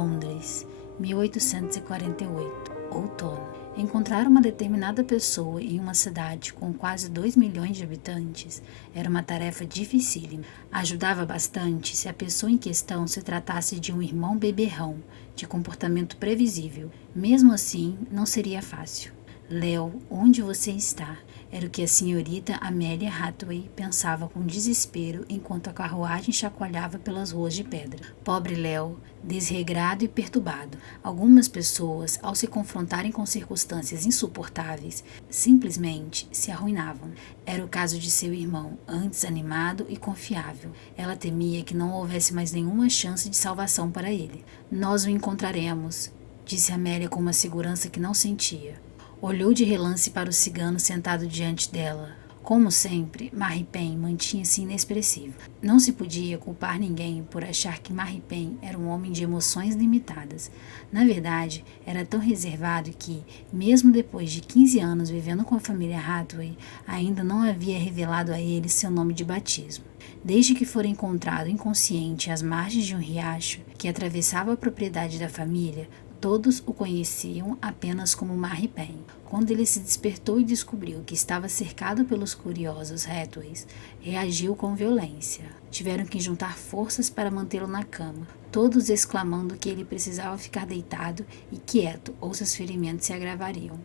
Londres, 1848, outono. Encontrar uma determinada pessoa em uma cidade com quase 2 milhões de habitantes era uma tarefa dificílima. Ajudava bastante se a pessoa em questão se tratasse de um irmão beberrão, de comportamento previsível. Mesmo assim, não seria fácil. Léo, onde você está? Era o que a senhorita Amélia Hathaway pensava com desespero enquanto a carruagem chacoalhava pelas ruas de pedra. Pobre Léo, desregrado e perturbado. Algumas pessoas, ao se confrontarem com circunstâncias insuportáveis, simplesmente se arruinavam. Era o caso de seu irmão, antes animado e confiável. Ela temia que não houvesse mais nenhuma chance de salvação para ele. Nós o encontraremos, disse Amélia com uma segurança que não sentia. Olhou de relance para o cigano sentado diante dela. Como sempre, Maripen mantinha-se inexpressivo. Não se podia culpar ninguém por achar que Maripen era um homem de emoções limitadas. Na verdade, era tão reservado que, mesmo depois de 15 anos vivendo com a família Hathaway, ainda não havia revelado a ele seu nome de batismo. Desde que fora encontrado inconsciente às margens de um riacho que atravessava a propriedade da família, todos o conheciam apenas como Maripen. Quando ele se despertou e descobriu que estava cercado pelos curiosos Hathaways, reagiu com violência. Tiveram que juntar forças para mantê-lo na cama, todos exclamando que ele precisava ficar deitado e quieto ou seus ferimentos se agravariam.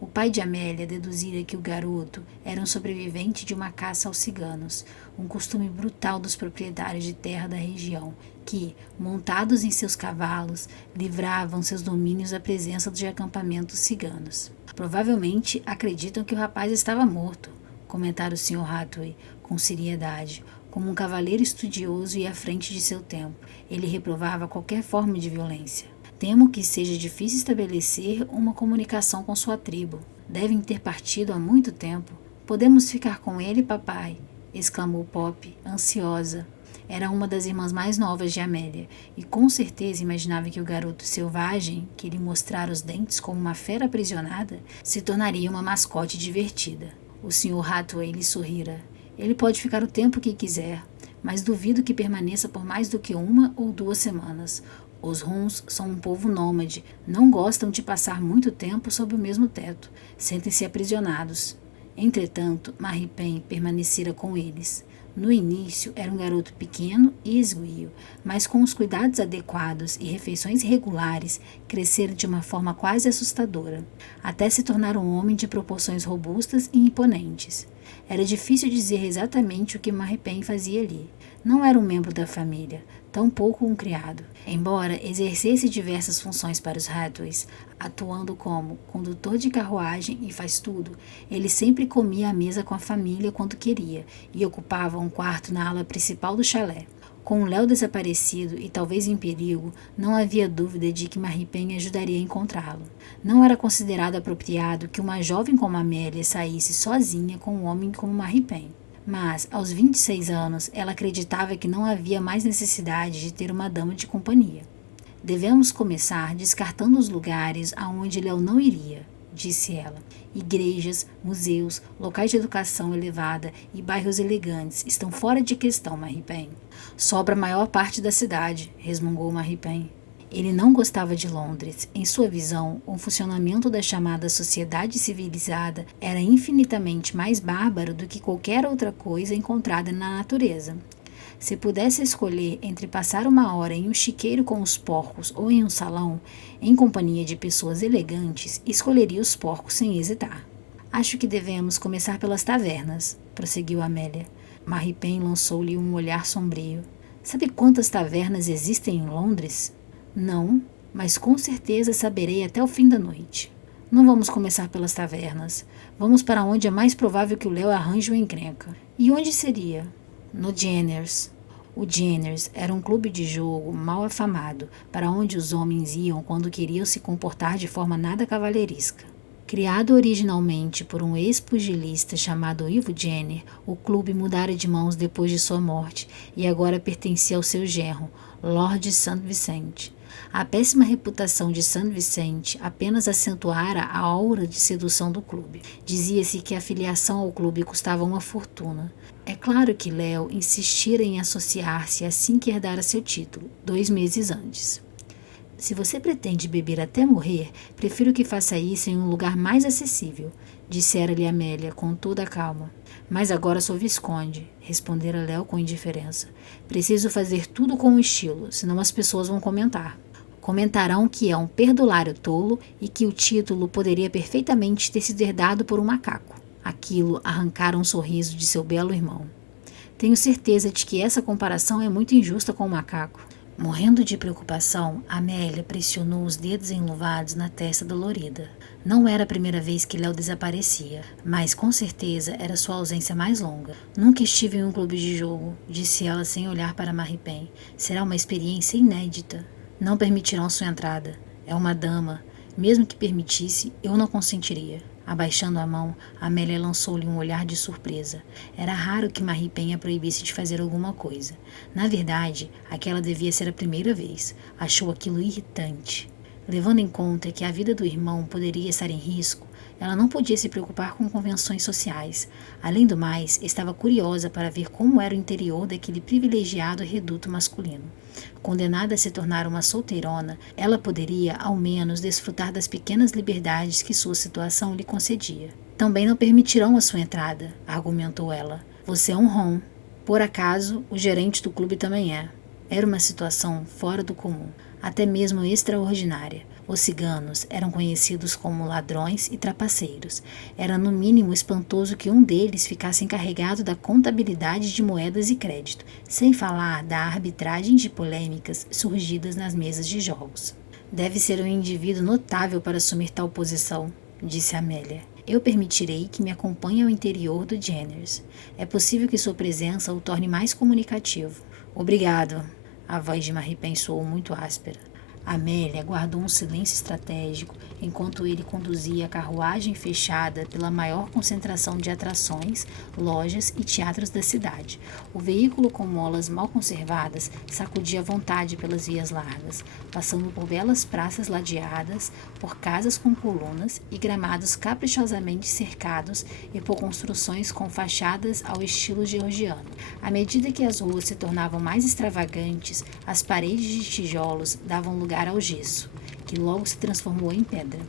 O pai de Amélia deduzira que o garoto era um sobrevivente de uma caça aos ciganos, um costume brutal dos proprietários de terra da região, que, montados em seus cavalos, livravam seus domínios à presença de acampamentos ciganos. Provavelmente acreditam que o rapaz estava morto, comentara o Sr. Hathaway com seriedade, como um cavaleiro estudioso e à frente de seu tempo. Ele reprovava qualquer forma de violência. Temo que seja difícil estabelecer uma comunicação com sua tribo. Devem ter partido há muito tempo. Podemos ficar com ele, papai? Exclamou Pop, ansiosa. Era uma das irmãs mais novas de Amélia, e com certeza imaginava que o garoto selvagem, que lhe mostrara os dentes como uma fera aprisionada, se tornaria uma mascote divertida. O Sr. Hathaway lhe sorrira. Ele pode ficar o tempo que quiser, mas duvido que permaneça por mais do que 1 ou 2 semanas. Os Huns são um povo nômade, não gostam de passar muito tempo sob o mesmo teto, sentem-se aprisionados. Entretanto, Maripen permanecera com eles. No início, era um garoto pequeno e esguio, mas com os cuidados adequados e refeições regulares, crescera de uma forma quase assustadora, até se tornar um homem de proporções robustas e imponentes. Era difícil dizer exatamente o que Maripen fazia ali. Não era um membro da família, tampouco um criado. Embora exercesse diversas funções para os Hathaways, atuando como condutor de carruagem e faz-tudo, ele sempre comia à mesa com a família quando queria e ocupava um quarto na ala principal do chalé. Com o Léo desaparecido e talvez em perigo, não havia dúvida de que Maripen ajudaria a encontrá-lo. Não era considerado apropriado que uma jovem como Amélia saísse sozinha com um homem como Maripen. Mas, aos 26 anos, ela acreditava que não havia mais necessidade de ter uma dama de companhia. Devemos começar descartando os lugares aonde Léo não iria, disse ela. Igrejas, museus, locais de educação elevada e bairros elegantes estão fora de questão, Maripen. Sobra a maior parte da cidade, resmungou Maripen. Ele não gostava de Londres. Em sua visão, o funcionamento da chamada sociedade civilizada era infinitamente mais bárbaro do que qualquer outra coisa encontrada na natureza. Se pudesse escolher entre passar 1 hora em um chiqueiro com os porcos ou em um salão, em companhia de pessoas elegantes, escolheria os porcos sem hesitar. Acho que devemos começar pelas tavernas, prosseguiu Amélia. Maripen lançou-lhe um olhar sombrio. Sabe quantas tavernas existem em Londres? Não, mas com certeza saberei até o fim da noite. Não vamos começar pelas tavernas. Vamos para onde é mais provável que o Léo arranje uma encrenca. E onde seria? No Jenners. O Jenners era um clube de jogo mal afamado, para onde os homens iam quando queriam se comportar de forma nada cavalheiresca. Criado originalmente por um ex-pugilista chamado Ivo Jenner, o clube mudara de mãos depois de sua morte e agora pertencia ao seu genro, Lord St. Vincent. A péssima reputação de St. Vincent apenas acentuara a aura de sedução do clube. Dizia-se que a filiação ao clube custava uma fortuna. É claro que Léo insistira em associar-se assim que herdara seu título, 2 meses antes. Se você pretende beber até morrer, prefiro que faça isso em um lugar mais acessível, dissera-lhe Amélia com toda a calma. Mas agora sou visconde, respondera Léo com indiferença. Preciso fazer tudo com estilo, senão as pessoas vão comentar. Comentarão que é um perdulário tolo e que o título poderia perfeitamente ter sido herdado por um macaco. Aquilo arrancara um sorriso de seu belo irmão. Tenho certeza de que essa comparação é muito injusta com o macaco. Morrendo de preocupação, Amélia pressionou os dedos enluvados na testa dolorida. Não era a primeira vez que Léo desaparecia, mas com certeza era sua ausência mais longa. Nunca estive em um clube de jogo, disse ela sem olhar para Maripen. Será uma experiência inédita. Não permitirão sua entrada. É uma dama. Mesmo que permitisse, eu não consentiria. Abaixando a mão, Amélia lançou-lhe um olhar de surpresa. Era raro que Maripen a proibisse de fazer alguma coisa. Na verdade, aquela devia ser a primeira vez. Achou aquilo irritante. Levando em conta que a vida do irmão poderia estar em risco, ela não podia se preocupar com convenções sociais. Além do mais, estava curiosa para ver como era o interior daquele privilegiado reduto masculino. Condenada a se tornar uma solteirona, ela poderia, ao menos, desfrutar das pequenas liberdades que sua situação lhe concedia. Também não permitirão a sua entrada, argumentou ela. Você é um rom. Por acaso, o gerente do clube também é. Era uma situação fora do comum, até mesmo extraordinária. Os ciganos eram conhecidos como ladrões e trapaceiros. Era no mínimo espantoso que um deles ficasse encarregado da contabilidade de moedas e crédito, sem falar da arbitragem de polêmicas surgidas nas mesas de jogos. Deve ser um indivíduo notável para assumir tal posição, disse Amélia. Eu permitirei que me acompanhe ao interior do Jenners. É possível que sua presença o torne mais comunicativo. Obrigado. A voz de Maripen soou muito áspera. Amélia guardou um silêncio estratégico enquanto ele conduzia a carruagem fechada pela maior concentração de atrações, lojas e teatros da cidade. O veículo com molas mal conservadas sacudia à vontade pelas vias largas, passando por belas praças ladeadas, por casas com colunas e gramados caprichosamente cercados e por construções com fachadas ao estilo georgiano. À medida que as ruas se tornavam mais extravagantes, as paredes de tijolos davam lugar ao gesso, que logo se transformou em pedra.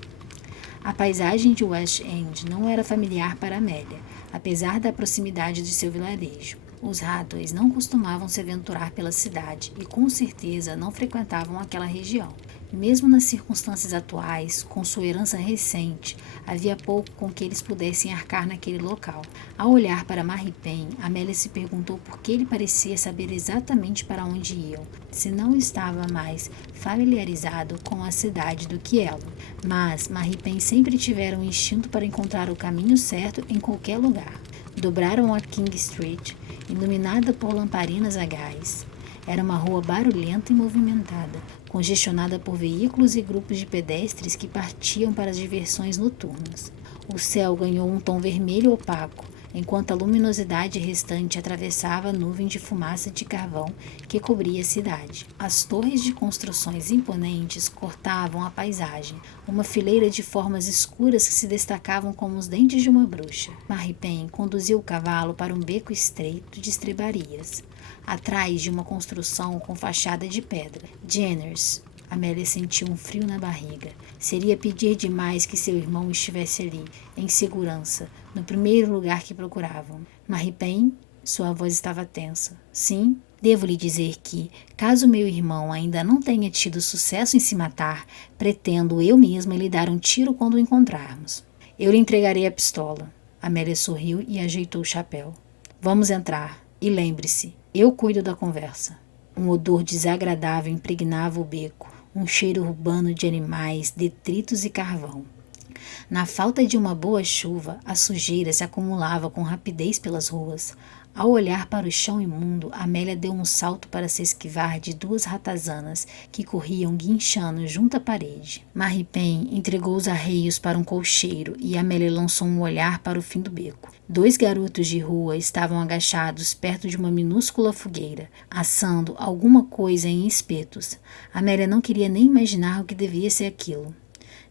A paisagem de West End não era familiar para Amélia, apesar da proximidade de seu vilarejo. Os Hathways não costumavam se aventurar pela cidade e com certeza não frequentavam aquela região. Mesmo nas circunstâncias atuais, com sua herança recente, havia pouco com que eles pudessem arcar naquele local. Ao olhar para Maripen, Amélia se perguntou por que ele parecia saber exatamente para onde iam, se não estava mais familiarizado com a cidade do que ela. Mas Maripen sempre tivera um instinto para encontrar o caminho certo em qualquer lugar. Dobraram a King Street, iluminada por lamparinas a gás. Era uma rua barulhenta e movimentada, congestionada por veículos e grupos de pedestres que partiam para as diversões noturnas. O céu ganhou um tom vermelho opaco, enquanto a luminosidade restante atravessava a nuvem de fumaça de carvão que cobria a cidade. As torres de construções imponentes cortavam a paisagem, uma fileira de formas escuras que se destacavam como os dentes de uma bruxa. Maripen conduziu o cavalo para um beco estreito de estrebarias, atrás de uma construção com fachada de pedra. Jenners. Amélia sentiu um frio na barriga. Seria pedir demais que seu irmão estivesse ali, em segurança, no primeiro lugar que procuravam. Maripen, sua voz estava tensa. Sim, devo lhe dizer que, caso meu irmão ainda não tenha tido sucesso em se matar, pretendo eu mesma lhe dar um tiro quando o encontrarmos. Eu lhe entregarei a pistola. Amélia sorriu e ajeitou o chapéu. Vamos entrar. E lembre-se, eu cuido da conversa. Um odor desagradável impregnava o beco, um cheiro urbano de animais, detritos e carvão. Na falta de uma boa chuva, a sujeira se acumulava com rapidez pelas ruas. Ao olhar para o chão imundo, Amélia deu um salto para se esquivar de duas ratazanas que corriam guinchando junto à parede. Maripen entregou os arreios para um colcheiro e Amélia lançou um olhar para o fim do beco. 2 garotos de rua estavam agachados perto de uma minúscula fogueira, assando alguma coisa em espetos. Amélia não queria nem imaginar o que devia ser aquilo.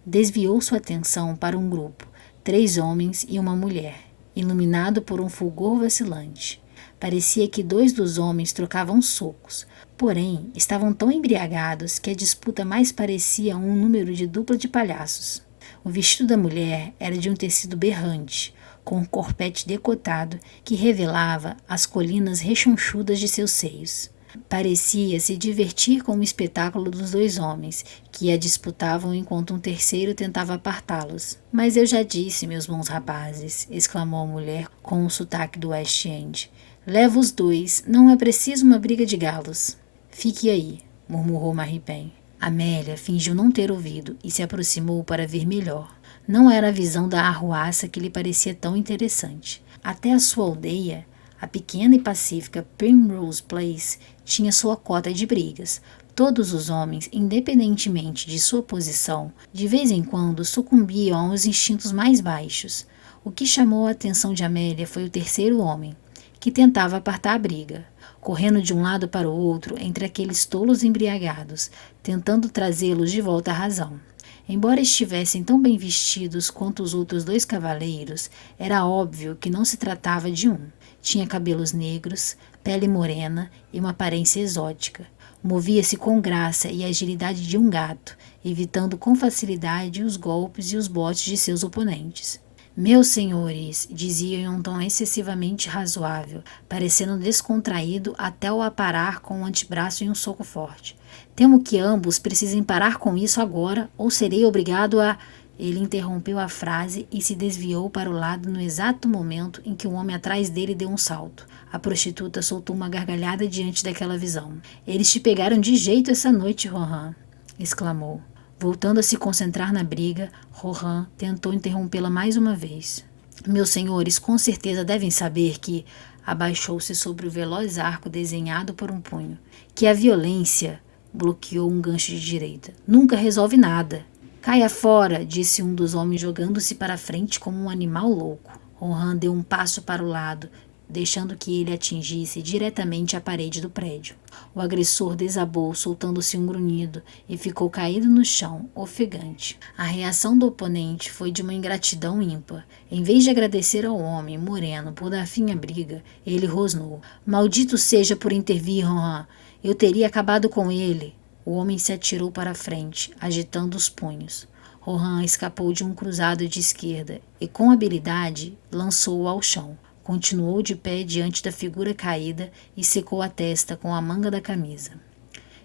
Desviou sua atenção para um grupo, 3 homens e uma mulher, iluminado por um fulgor vacilante. Parecia que 2 dos homens trocavam socos, porém estavam tão embriagados que a disputa mais parecia um número de dupla de palhaços. O vestido da mulher era de um tecido berrante, com um corpete decotado que revelava as colinas rechonchudas de seus seios. Parecia se divertir com o espetáculo dos 2 homens, que a disputavam enquanto um terceiro tentava apartá-los. Mas eu já disse, meus bons rapazes, exclamou a mulher com um sotaque do West End. Leva os 2, não é preciso uma briga de galos. Fique aí, murmurou Maripen. Amélia fingiu não ter ouvido e se aproximou para ver melhor. Não era a visão da arruaça que lhe parecia tão interessante. Até a sua aldeia, a pequena e pacífica Primrose Place, tinha sua cota de brigas. Todos os homens, independentemente de sua posição, de vez em quando sucumbiam aos instintos mais baixos. O que chamou a atenção de Amélia foi o terceiro homem, que tentava apartar a briga, correndo de um lado para o outro entre aqueles tolos embriagados, tentando trazê-los de volta à razão. Embora estivessem tão bem vestidos quanto os outros 2 cavaleiros, era óbvio que não se tratava de um. Tinha cabelos negros, pele morena e uma aparência exótica. Movia-se com graça e agilidade de um gato, evitando com facilidade os golpes e os botes de seus oponentes. Meus senhores, dizia em um tom excessivamente razoável, parecendo descontraído até o aparar com o antebraço em um soco forte. Temo que ambos precisem parar com isso agora, ou serei obrigado a... Ele interrompeu a frase e se desviou para o lado no exato momento em que o homem atrás dele deu um salto. A prostituta soltou uma gargalhada diante daquela visão. Eles te pegaram de jeito essa noite, Rohan, exclamou. Voltando a se concentrar na briga, Rohan tentou interrompê-la mais uma vez. Meus senhores com certeza devem saber que, abaixou-se sobre o veloz arco desenhado por um punho, que a violência bloqueou um gancho de direita. Nunca resolve nada. Caia fora, disse um dos homens jogando-se para a frente como um animal louco. Rohan deu um passo para o lado, deixando que ele atingisse diretamente a parede do prédio. O agressor desabou, soltando-se um grunhido, e ficou caído no chão, ofegante. A reação do oponente foi de uma ingratidão ímpar. Em vez de agradecer ao homem moreno por dar fim à briga, ele rosnou. Maldito seja por intervir, Rohan. Eu teria acabado com ele. O homem se atirou para a frente, agitando os punhos. Rohan escapou de um cruzado de esquerda e, com habilidade, lançou-o ao chão. Continuou de pé diante da figura caída e secou a testa com a manga da camisa.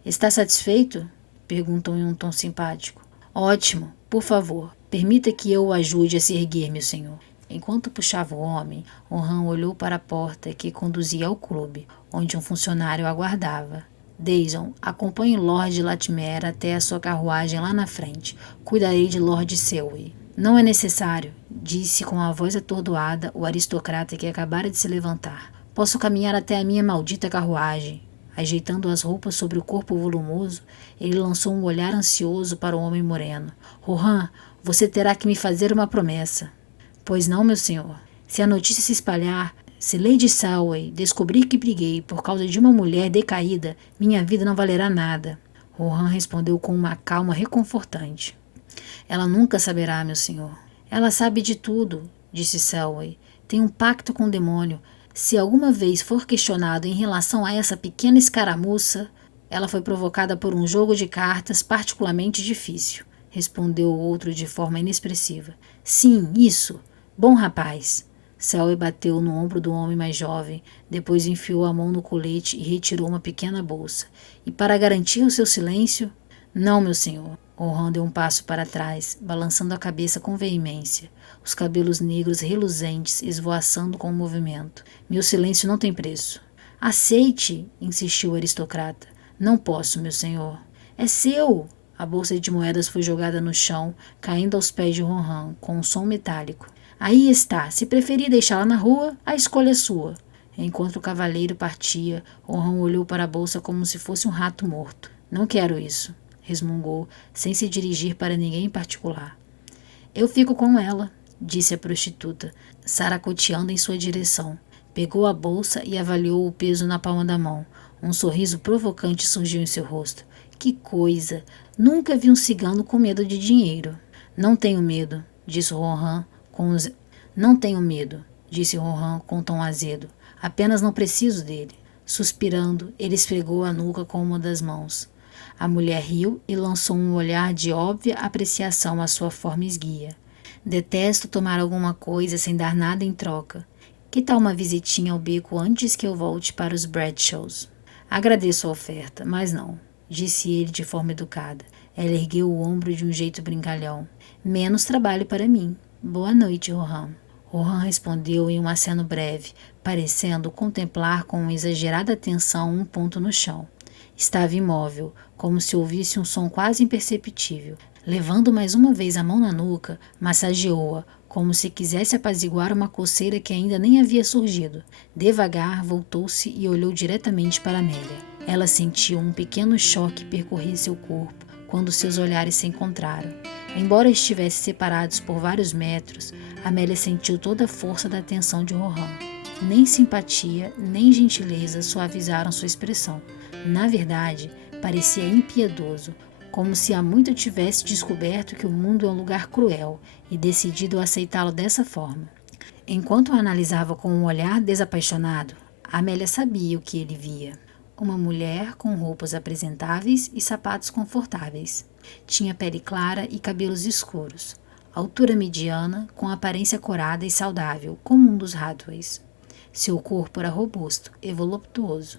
Está satisfeito? Perguntou em um tom simpático. Ótimo. Por favor, permita que eu o ajude a se erguer, meu senhor. Enquanto puxava o homem, Rohan olhou para a porta que conduzia ao clube, onde um funcionário aguardava. Dayson, acompanhe Lord Latimer até a sua carruagem lá na frente. Cuidarei de Lord Selwyn. Não é necessário, disse com a voz atordoada o aristocrata que acabara de se levantar. Posso caminhar até a minha maldita carruagem. Ajeitando as roupas sobre o corpo volumoso, ele lançou um olhar ansioso para o homem moreno. Rohan, você terá que me fazer uma promessa. Pois não, meu senhor. Se a notícia se espalhar, se Lady Selwyn descobrir que briguei por causa de uma mulher decaída, minha vida não valerá nada. Rohan respondeu com uma calma reconfortante. Ela nunca saberá, meu senhor. Ela sabe de tudo, disse Selwyn. Tem um pacto com o demônio. Se alguma vez for questionado em relação a essa pequena escaramuça, ela foi provocada por um jogo de cartas particularmente difícil, respondeu o outro de forma inexpressiva. Sim, isso. Bom rapaz. Selwyn bateu no ombro do homem mais jovem, depois enfiou a mão no colete e retirou uma pequena bolsa. E para garantir o seu silêncio... Não, meu senhor. Rohan deu um passo para trás, balançando a cabeça com veemência, os cabelos negros reluzentes esvoaçando com o movimento. Meu silêncio não tem preço. Aceite, insistiu o aristocrata. Não posso, meu senhor. É seu. A bolsa de moedas foi jogada no chão, caindo aos pés de Rohan, com um som metálico. Aí está. Se preferir deixá-la na rua, a escolha é sua. Enquanto o cavaleiro partia, Rohan olhou para a bolsa como se fosse um rato morto. Não quero isso, resmungou, sem se dirigir para ninguém em particular. Eu fico com ela, disse a prostituta, saracoteando em sua direção. Pegou a bolsa e avaliou o peso na palma da mão. Um sorriso provocante surgiu em seu rosto. Que coisa! Nunca vi um cigano com medo de dinheiro. Não tenho medo, disse Rohan com tom azedo. Apenas não preciso dele. Suspirando, ele esfregou a nuca com uma das mãos. A mulher riu e lançou um olhar de óbvia apreciação à sua forma esguia. Detesto tomar alguma coisa sem dar nada em troca. Que tal uma visitinha ao beco antes que eu volte para os Bradshaws? Agradeço a oferta, mas não, disse ele de forma educada. Ela ergueu o ombro de um jeito brincalhão. Menos trabalho para mim. Boa noite, Rohan. Rohan respondeu em um aceno breve, parecendo contemplar com exagerada atenção um ponto no chão. Estava imóvel, como se ouvisse um som quase imperceptível. Levando mais uma vez a mão na nuca, massageou-a, como se quisesse apaziguar uma coceira que ainda nem havia surgido. Devagar, voltou-se e olhou diretamente para Amélia. Ela sentiu um pequeno choque percorrer seu corpo quando seus olhares se encontraram. Embora estivessem separados por vários metros, Amélia sentiu toda a força da atenção de Rohan. Nem simpatia, nem gentileza suavizaram sua expressão. Na verdade, parecia impiedoso, como se há muito tivesse descoberto que o mundo é um lugar cruel e decidido a aceitá-lo dessa forma. Enquanto o analisava com um olhar desapaixonado, Amélia sabia o que ele via. Uma mulher com roupas apresentáveis e sapatos confortáveis. Tinha pele clara e cabelos escuros. Altura mediana, com aparência corada e saudável, como um dos Hathways. Seu corpo era robusto e voluptuoso.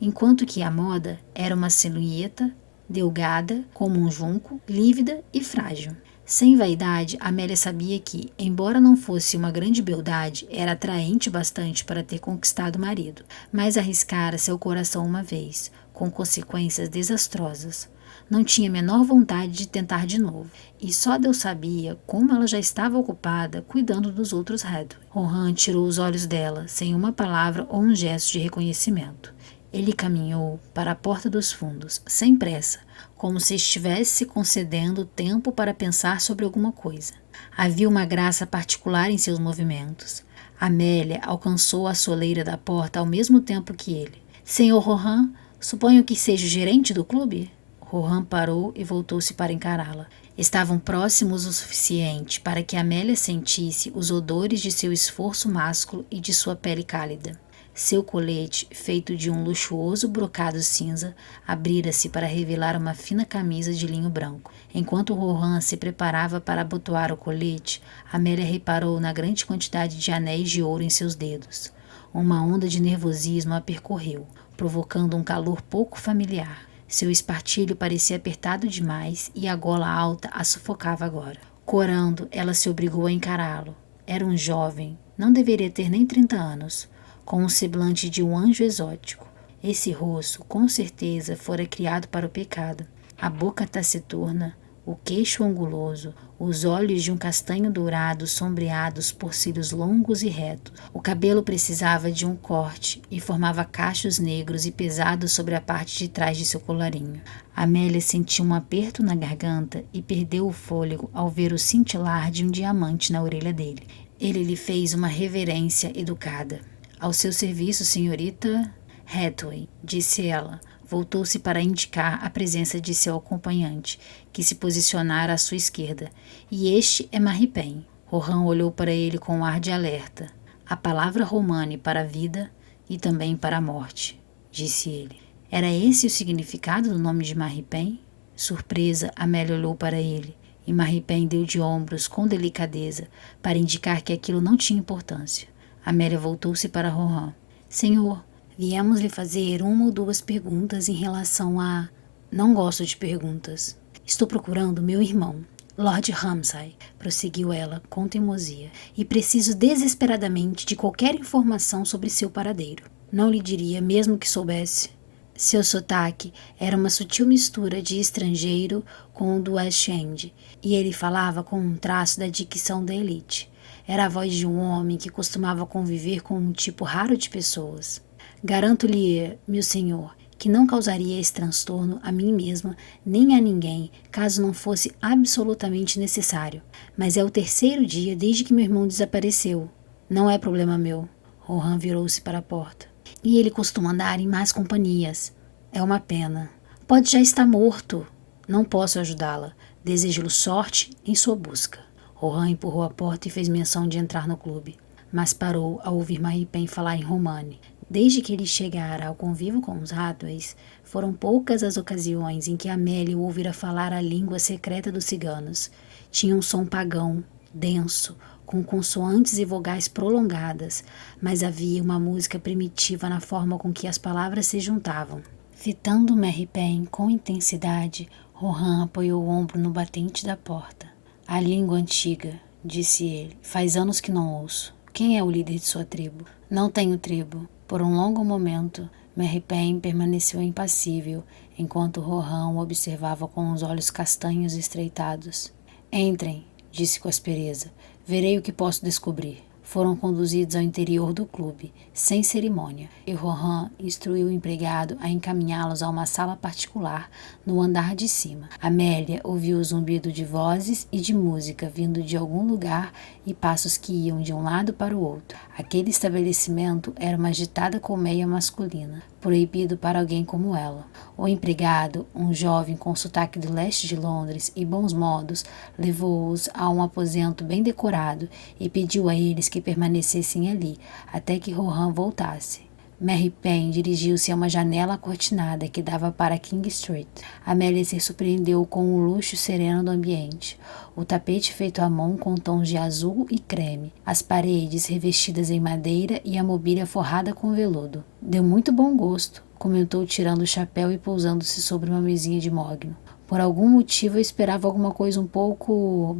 Enquanto que a moda era uma silhueta delgada, como um junco, lívida e frágil. Sem vaidade, Amélia sabia que, embora não fosse uma grande beldade, era atraente bastante para ter conquistado o marido, mas arriscara seu coração uma vez, com consequências desastrosas. Não tinha a menor vontade de tentar de novo, e só Deus sabia como ela já estava ocupada cuidando dos outros Hathaway. Rohan tirou os olhos dela, sem uma palavra ou um gesto de reconhecimento. Ele caminhou para a porta dos fundos, sem pressa, como se estivesse se concedendo tempo para pensar sobre alguma coisa. Havia uma graça particular em seus movimentos. Amélia alcançou a soleira da porta ao mesmo tempo que ele. Senhor Rohan, suponho que seja o gerente do clube? Rohan parou e voltou-se para encará-la. Estavam próximos o suficiente para que Amélia sentisse os odores de seu esforço másculo e de sua pele cálida. Seu colete, feito de um luxuoso brocado cinza, abrira-se para revelar uma fina camisa de linho branco. Enquanto Rohan se preparava para abotoar o colete, Amélia reparou na grande quantidade de anéis de ouro em seus dedos. Uma onda de nervosismo a percorreu, provocando um calor pouco familiar. Seu espartilho parecia apertado demais e a gola alta a sufocava agora. Corando, ela se obrigou a encará-lo. Era um jovem, não deveria ter nem 30 anos, com um semblante de um anjo exótico. Esse rosto, com certeza, fora criado para o pecado. A boca taciturna, o queixo anguloso, os olhos de um castanho dourado sombreados por cílios longos e retos. O cabelo precisava de um corte e formava cachos negros e pesados sobre a parte de trás de seu colarinho. Amélia sentiu um aperto na garganta e perdeu o fôlego ao ver o cintilar de um diamante na orelha dele. Ele lhe fez uma reverência educada. Ao seu serviço, senhorita Hathaway, disse ela. Voltou-se para indicar a presença de seu acompanhante, que se posicionara à sua esquerda. E este é Maripen. Rohan olhou para ele com um ar de alerta. A palavra romane para a vida e também para a morte, disse ele. Era esse o significado do nome de Maripen? Surpresa, Amélia olhou para ele, e Maripen deu de ombros com delicadeza, para indicar que aquilo não tinha importância. Amélia voltou-se para Rohan. Senhor, viemos lhe fazer uma ou duas perguntas em relação a... Não gosto de perguntas. Estou procurando meu irmão, Lord Ramsay, prosseguiu ela com teimosia, e preciso desesperadamente de qualquer informação sobre seu paradeiro. Não lhe diria mesmo que soubesse. Seu sotaque era uma sutil mistura de estrangeiro com o do West End, e ele falava com um traço da dicção da elite. Era a voz de um homem que costumava conviver com um tipo raro de pessoas. Garanto-lhe, meu senhor, que não causaria esse transtorno a mim mesma nem a ninguém, caso não fosse absolutamente necessário. Mas é o terceiro dia desde que meu irmão desapareceu. Não é problema meu. Rohan virou-se para a porta. E ele costuma andar em más companhias. É uma pena. Pode já estar morto. Não posso ajudá-la. Desejo-lhe sorte em sua busca. Rohan empurrou a porta e fez menção de entrar no clube. mas parou ao ouvir Marie-Pen falar em Romani. Desde que ele chegara ao convívio com os Hathways, foram poucas as ocasiões em que Amélia o ouvira falar a língua secreta dos ciganos. Tinha um som pagão, denso, com consoantes e vogais prolongadas, mas havia uma música primitiva na forma com que as palavras se juntavam. Fitando Marie-Pen com intensidade, Rohan apoiou o ombro no batente da porta. A língua antiga, disse ele, faz anos que não ouço. Quem é o líder de sua tribo? Não tenho tribo. Por um longo momento, Marie-Pen permaneceu impassível, enquanto Rohan o observava com os olhos castanhos estreitados. Entrem, disse com aspereza. Verei o que posso descobrir. Foram conduzidos ao interior do clube, sem cerimônia, e Rohan instruiu o empregado a encaminhá-los a uma sala particular no andar de cima. Amélia ouviu o zumbido de vozes e de música vindo de algum lugar e passos que iam de um lado para o outro. Aquele estabelecimento era uma agitada colmeia masculina, proibido para alguém como ela. O empregado, um jovem com sotaque do leste de Londres e bons modos, levou-os a um aposento bem decorado e pediu a eles que permanecessem ali, até que Rohan voltasse. Marie-Pen dirigiu-se a uma janela cortinada que dava para King Street. Amélia se surpreendeu com o luxo sereno do ambiente. O tapete feito à mão com tons de azul e creme, as paredes revestidas em madeira e a mobília forrada com veludo. Deu muito bom gosto, comentou tirando o chapéu e pousando-se sobre uma mesinha de mogno. Por algum motivo eu esperava alguma coisa um pouco,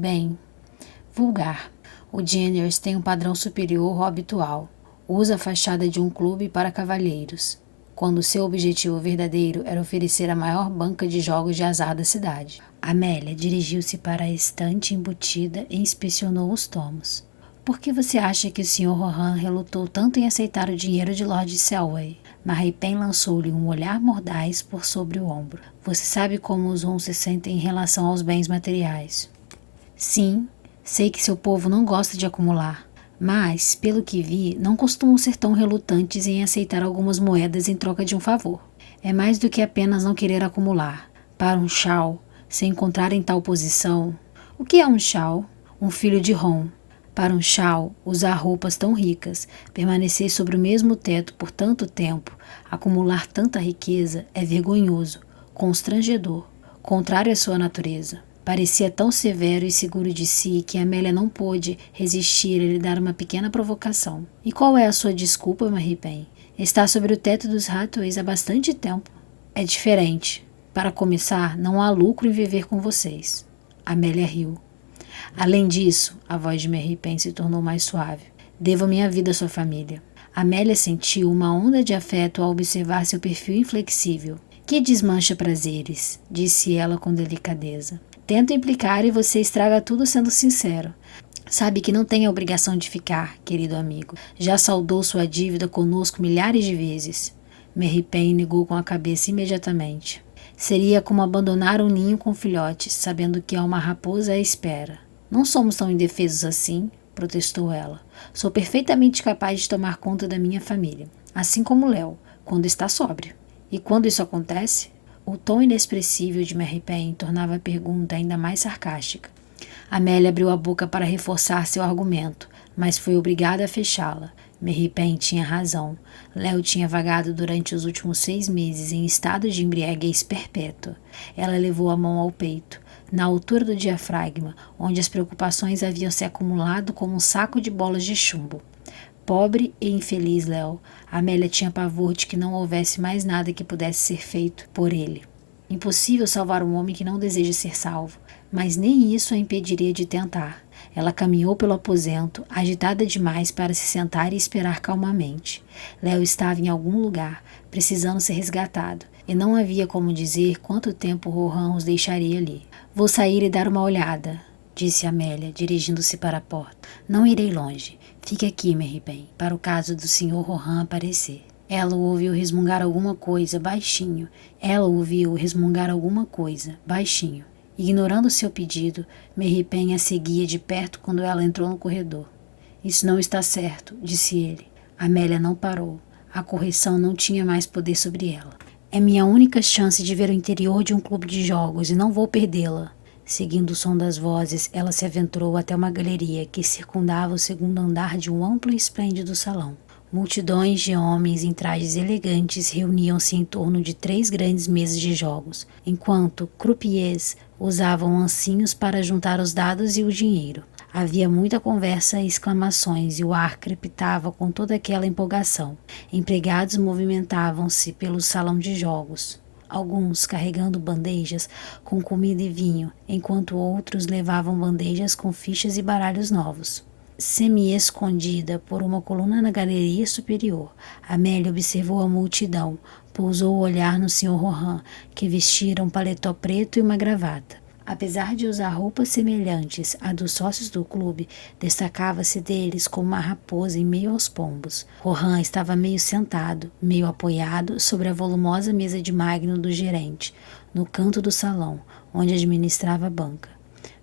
vulgar. O Jenners tem um padrão superior ao habitual. Usa a fachada de um clube para cavalheiros, quando seu objetivo verdadeiro era oferecer a maior banca de jogos de azar da cidade. Amélia dirigiu-se para a estante embutida e inspecionou os tomos. Por que você acha que o Sr. Rohan relutou tanto em aceitar o dinheiro de Lord Selway? Marie-Pen lançou-lhe um olhar mordaz por sobre o ombro. Você sabe como os Hun se sentem em relação aos bens materiais. Sim, sei que seu povo não gosta de acumular. Mas, pelo que vi, não costumam ser tão relutantes em aceitar algumas moedas em troca de um favor. É mais do que apenas não querer acumular. Para um Shao, se encontrar em tal posição... O que é um Shao? Um filho de Hon. Para um Shao, usar roupas tão ricas, permanecer sobre o mesmo teto por tanto tempo, acumular tanta riqueza, é vergonhoso, constrangedor, contrário à sua natureza. Parecia tão severo e seguro de si que Amélia não pôde resistir a lhe dar uma pequena provocação. E qual é a sua desculpa, Marie-Pen? Está sobre o teto dos Hathways há bastante tempo. É diferente. Para começar, não há lucro em viver com vocês. Amélia riu. Além disso, a voz de Marie-Pen se tornou mais suave. Devo minha vida à sua família. Amélia sentiu uma onda de afeto ao observar seu perfil inflexível. Que desmancha prazeres, disse ela com delicadeza. Tento implicar e você estraga tudo sendo sincero. Sabe que não tem a obrigação de ficar, querido amigo. Já saldou sua dívida conosco milhares de vezes. Marie-Pen negou com a cabeça imediatamente. Seria como abandonar um ninho com filhotes, sabendo que há uma raposa à espera. Não somos tão indefesos assim, protestou ela. Sou perfeitamente capaz de tomar conta da minha família, assim como Léo, quando está sóbrio. E quando isso acontece? O tom inexpressível de Marie-Pen tornava a pergunta ainda mais sarcástica. Amélia abriu a boca para reforçar seu argumento, mas foi obrigada a fechá-la. Marie-Pen tinha razão. Léo tinha vagado durante os últimos 6 meses em estado de embriaguez perpétua. Ela levou a mão ao peito, na altura do diafragma, onde as preocupações haviam se acumulado como um saco de bolas de chumbo. Pobre e infeliz Léo, Amélia tinha pavor de que não houvesse mais nada que pudesse ser feito por ele. Impossível salvar um homem que não deseja ser salvo, mas nem isso a impediria de tentar. Ela caminhou pelo aposento, agitada demais para se sentar e esperar calmamente. Léo estava em algum lugar, precisando ser resgatado, e não havia como dizer quanto tempo Rohan os deixaria ali. Vou sair e dar uma olhada, disse Amélia, dirigindo-se para a porta. Não irei longe. Fique aqui, Marie-Pen, para o caso do Sr. Rohan aparecer. Ela o ouviu resmungar alguma coisa, baixinho. Ignorando seu pedido, Marie-Pen a seguia de perto quando ela entrou no corredor. Isso não está certo, disse ele. Amélia não parou. A correção não tinha mais poder sobre ela. É minha única chance de ver o interior de um clube de jogos e não vou perdê-la. Seguindo o som das vozes, ela se aventurou até uma galeria que circundava o segundo andar de um amplo e esplêndido salão. Multidões de homens em trajes elegantes reuniam-se em torno de 3 grandes mesas de jogos, enquanto croupiers usavam ancinhos para juntar os dados e o dinheiro. Havia muita conversa e exclamações, e o ar crepitava com toda aquela empolgação. Empregados movimentavam-se pelo salão de jogos, alguns carregando bandejas com comida e vinho, enquanto outros levavam bandejas com fichas e baralhos novos. Semi-escondida por uma coluna na galeria superior, Amélia observou a multidão, pousou o olhar no Sr. Rohan, que vestira um paletó preto e uma gravata. Apesar de usar roupas semelhantes à dos sócios do clube, destacava-se deles como uma raposa em meio aos pombos. Rohan estava meio sentado, meio apoiado sobre a volumosa mesa de magno do gerente, no canto do salão, onde administrava a banca.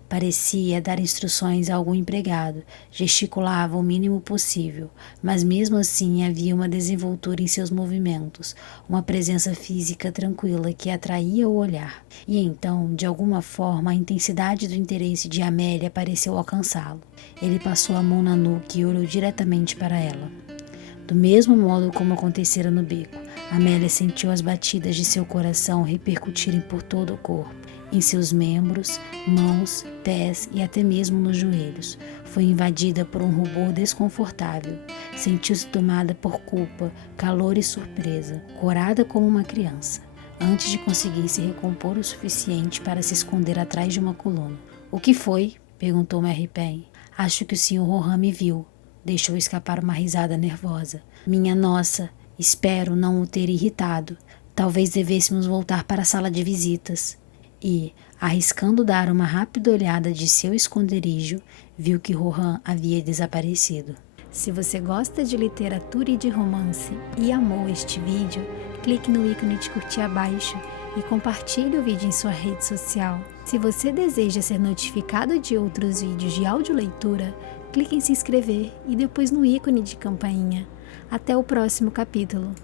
Parecia dar instruções a algum empregado, gesticulava o mínimo possível, mas mesmo assim havia uma desenvoltura em seus movimentos, uma presença física tranquila que atraía o olhar. E então, de alguma forma, a intensidade do interesse de Amélia pareceu alcançá-lo. Ele passou a mão na nuca e olhou diretamente para ela. Do mesmo modo como acontecera no beco, Amélia sentiu as batidas de seu coração repercutirem por todo o corpo. Em seus membros, mãos, pés e até mesmo nos joelhos. Foi invadida por um rubor desconfortável. Sentiu-se tomada por culpa, calor e surpresa, corada como uma criança, antes de conseguir se recompor o suficiente para se esconder atrás de uma coluna. "O que foi?" perguntou Mary Penn. "Acho que o Sr. Rohan me viu." Deixou escapar uma risada nervosa. "Minha nossa, espero não o ter irritado. Talvez devêssemos voltar para a sala de visitas." E, arriscando dar uma rápida olhada de seu esconderijo, viu que Rohan havia desaparecido. Se você gosta de literatura e de romance e amou este vídeo, clique no ícone de curtir abaixo e compartilhe o vídeo em sua rede social. Se você deseja ser notificado de outros vídeos de audioleitura, clique em se inscrever e depois no ícone de campainha. Até o próximo capítulo!